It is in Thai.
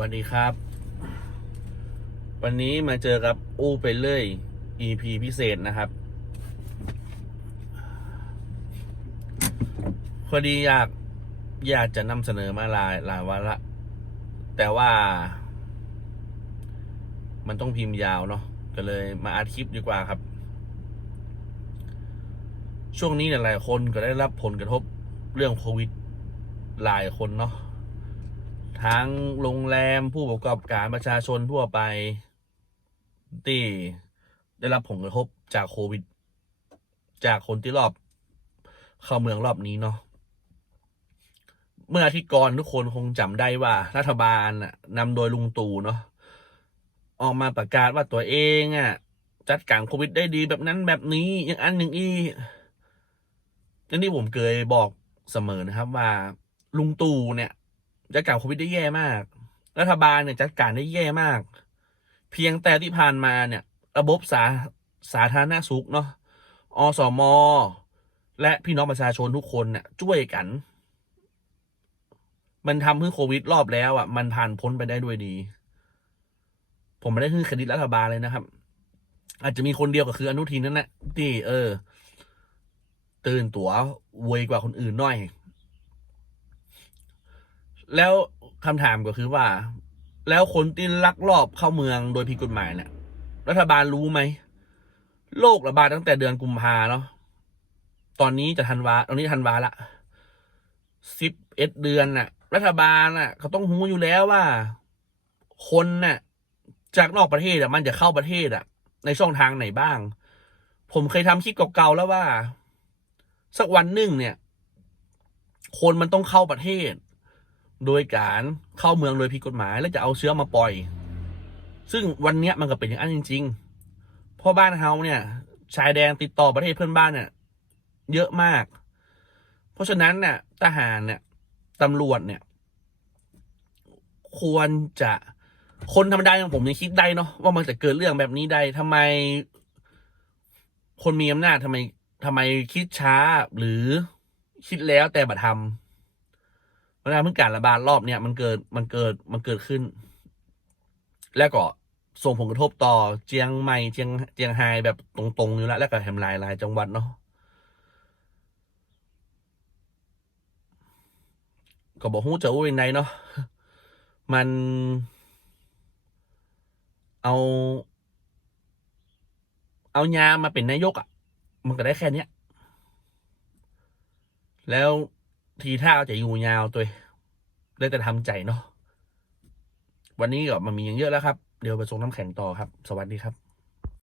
วัสดีครับ วันนี้มาเจอกับอู้ไปเรื่อย EP พิเศษนะครับ พอดีอยากอยากจะนำเสนอมาหลายหลายวันละ แต่ว่า มันต้องพิมพ์ยาวเนาะก็เลยมาอัดคลิปดีกว่าครับ ช่วงนี้หลายคนก็ได้รับผลกระทบเรื่องโควิดหลายคนเนาะ ทั้งโรงแรมผู้ประกอบการประชาชนทั่วไป ที่ได้รับผลกระทบจากโควิด จากคนที่รอบเข้าเมืองรอบนี้เนาะเมื่ออาทิตย์ก่อนทุกคนคงจำได้ว่า รัฐบาลน่ะนำโดยลุงตู่เนาะออกมาประกาศว่าตัวเองอะจัดการโควิดได้ดีแบบนั้นแบบนี้อย่างอันอย่างอีนั่นที่ผมเคยบอกเสมอนะครับว่าลุงตู่เนี่ย จัดการโควิดได้แย่มาก รัฐบาลเนี่ยจัดการได้แย่มาก เพียงแต่ที่ผ่านมาเนี่ย ระบบสาสาธารณสุขเนาะอสมและพี่น้องประชาชนทุกคนเนี่ยช่วยกัน มันทำให้โควิดรอบแล้วอะ มันผ่านพ้นไปได้ด้วยดี ผมไม่ได้ขึ้นเครดิตรัฐบาลเลยนะครับ อาจจะมีคนเดียวก็คืออนุทินนั่นแหละที่เออ ตื่นตัวเวยกว่าคนอื่นหน่อย แล้วคำถามก็คือว่า แล้วคนที่ลักลอบเข้าเมืองโดยผิดกฎหมายเนี่ยรัฐบาลรู้ไหมโรคระบาดตั้งแต่เดือนกุมภาเนาะตอนนี้จะธันวาตอนนี้ธันวาละสิบเอ็ดเดือนน่ะ รัฐบาลน่ะ เขาต้องหูอยู่แล้วว่า คนน่ะ จากนอกประเทศอะ มันจะเข้าประเทศอะ ในช่องทางไหนบ้าง ผมเคยทำคลิปเก่าๆแล้วว่า สักวันหนึ่งเนี่ย คนมันต้องเข้าประเทศ โดยการเข้าเมืองโดยผิดกฎหมายแล้วจะเอาเชื้อมาปล่อย ซึ่งวันนี้มันก็เป็นอย่างนั้นจริง ๆ เพราะบ้านเฮาเนี่ย ชายแดนติดต่อประเทศเพื่อนบ้านเนี่ย เยอะมาก เพราะฉะนั้นเนี่ยทหารเนี่ยตำรวจเนี่ย ควรจะคนธรรมดาอย่างผมยังคิดได้เนาะว่ามันจะเกิดเรื่องแบบนี้ได้ทำไม คนมีอำนาจทำไมทำไมคิดช้าหรือคิดแล้วแต่บัตรทำ เวลาเพิ่งการระบาดรอบเนี่ยมันเกิดมันเกิดมันเกิดขึ้น แล้วก็ส่งผลกระทบต่อเจียงใหม่เจียงเจียงไฮแบบตรงๆอยู่แล้ว แล้วก็แถมลายหลายจังหวัดเนาะก็บอกฮู้จะอู้ยังไงเนาะมันเอา เอายามาเป็นนายกอะ่ะ มันก็ได้แค่เนี้ย แล้ว ทีท่าจะอยู่ยาวตัวได้แต่ทำใจเนาะวันนี้ก็มันมีอย่างเยอะแล้วครับ เดี๋ยวไปส่งน้ำแข็งต่อครับ สวัสดีครับ